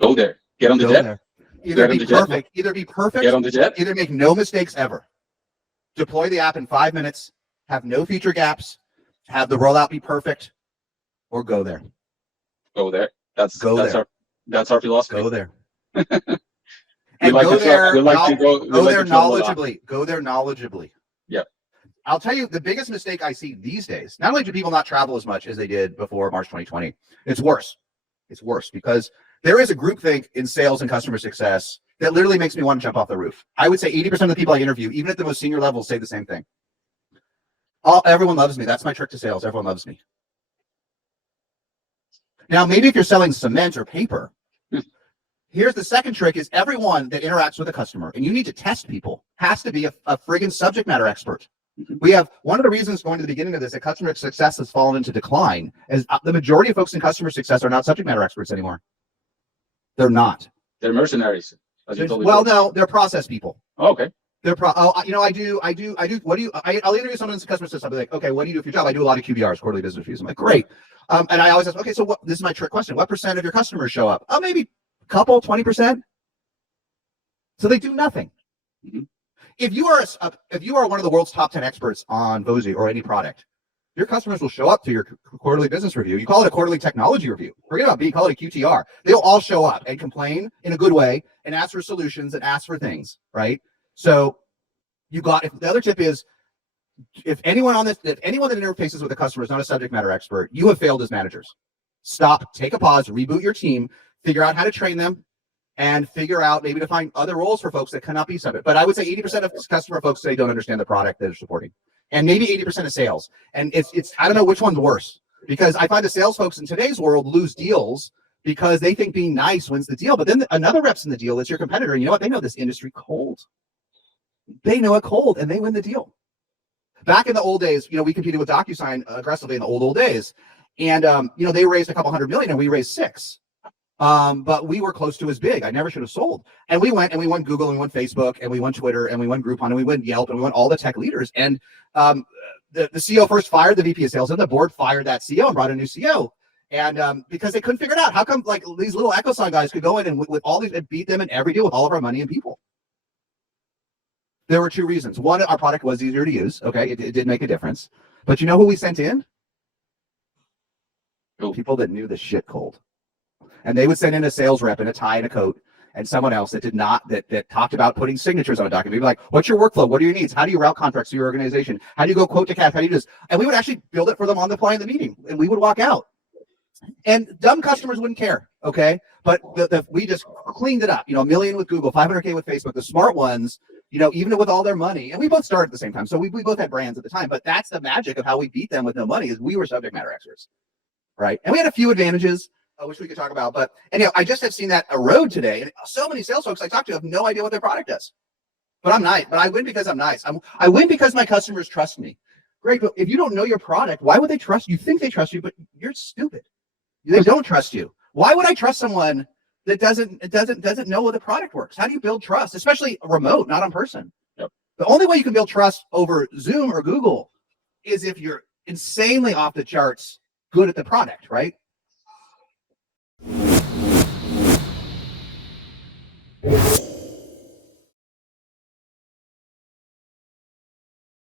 Go there. Get on the Go jet. there. Either be perfect. Either be perfect. Get on the jet. Either make no mistakes ever. Deploy the app in 5 minutes. Have no feature gaps. Have the rollout be perfect. Or go there. Go there. That's our philosophy. Go there. And go there knowledgeably. Go there knowledgeably. Yeah. I'll tell you the biggest mistake I see these days. Not only do people not travel as much as they did before March 2020, it's worse. It's worse because there is a groupthink in sales and customer success that literally makes me want to jump off the roof. I would say 80% of the people I interview, even at the most senior levels, say the same thing. Everyone loves me. That's my trick to sales. Everyone loves me. Now, maybe if you're selling cement or paper, here's the second trick is everyone that interacts with a customer, and you need to test people, has to be a friggin' subject matter expert. We have one of the reasons going to the beginning of this that customer success has fallen into decline is the majority of folks in customer success are not subject matter experts anymore. They're not. They're mercenaries. Well, no, they're process people. Oh, okay. They're I do. What do you? I'll interview someone in customer success. I'll be like, okay, what do you do for your job? I do a lot of QBRs, quarterly business reviews. I'm like, great. And I always ask, okay, so this is my trick question. What percent of your customers show up? Oh, maybe a couple, 20%. So they do nothing. Mm-hmm. If you are one of the world's top 10 experts on Vozy or any product, your customers will show up to your quarterly business review. You call it a quarterly technology review. Forget about B, call it a QTR. They'll all show up and complain in a good way and ask for solutions and ask for things, right? So if the other tip is, if anyone that interfaces with a customer is not a subject matter expert, you have failed as managers. Stop, take a pause, reboot your team, figure out how to train them, and figure out maybe to find other roles for folks that cannot be subject. But I would say 80% of customer folks say don't understand the product that they're supporting. And maybe 80% of sales. And it's I don't know which one's worse, because I find the sales folks in today's world lose deals because they think being nice wins the deal. But then another rep's in the deal that's your competitor. And you know what? They know this industry cold. They know it cold and they win the deal. Back in the old days, we competed with DocuSign aggressively in the old days. And, they raised a couple $100 million and we raised $6 million. But we were close to as big. I never should have sold. And we won Google and we won Facebook and we won Twitter and we won Groupon and we won Yelp and we won all the tech leaders. And the CEO first fired the VP of sales and the board fired that CEO and brought a new CEO. And because they couldn't figure it out, how come like these little EchoSign guys could go in and with all these and beat them in every deal with all of our money and people? There were two reasons. One, our product was easier to use. Okay, it did make a difference. But you know who we sent in? People that knew the shit cold. And they would send in a sales rep in a tie and a coat and someone else that did not, that talked about putting signatures on a document. They'd be like, what's your workflow? What are your needs? How do you route contracts to your organization? How do you go quote to cash? How do you do this? And we would actually build it for them on the fly in the meeting. And we would walk out. And dumb customers wouldn't care, okay? But we just cleaned it up. $1 million with Google, 500K with Facebook. The smart ones, even with all their money, and we both started at the same time. So we both had brands at the time. But that's the magic of how we beat them with no money is we were subject matter experts, right? And we had a few advantages, which we could talk about. But anyhow, I just have seen that erode today. And so many sales folks I talk to have no idea what their product does. But I'm nice. But I win because I'm nice. I win because my customers trust me. Great, but if you don't know your product, why would they trust you? You think they trust you, but you're stupid. They don't trust you. Why would I trust someone that doesn't know how the product works? How do you build trust, especially remote, not in person? Yep. The only way you can build trust over Zoom or Google is if you're insanely off the charts good at the product, right?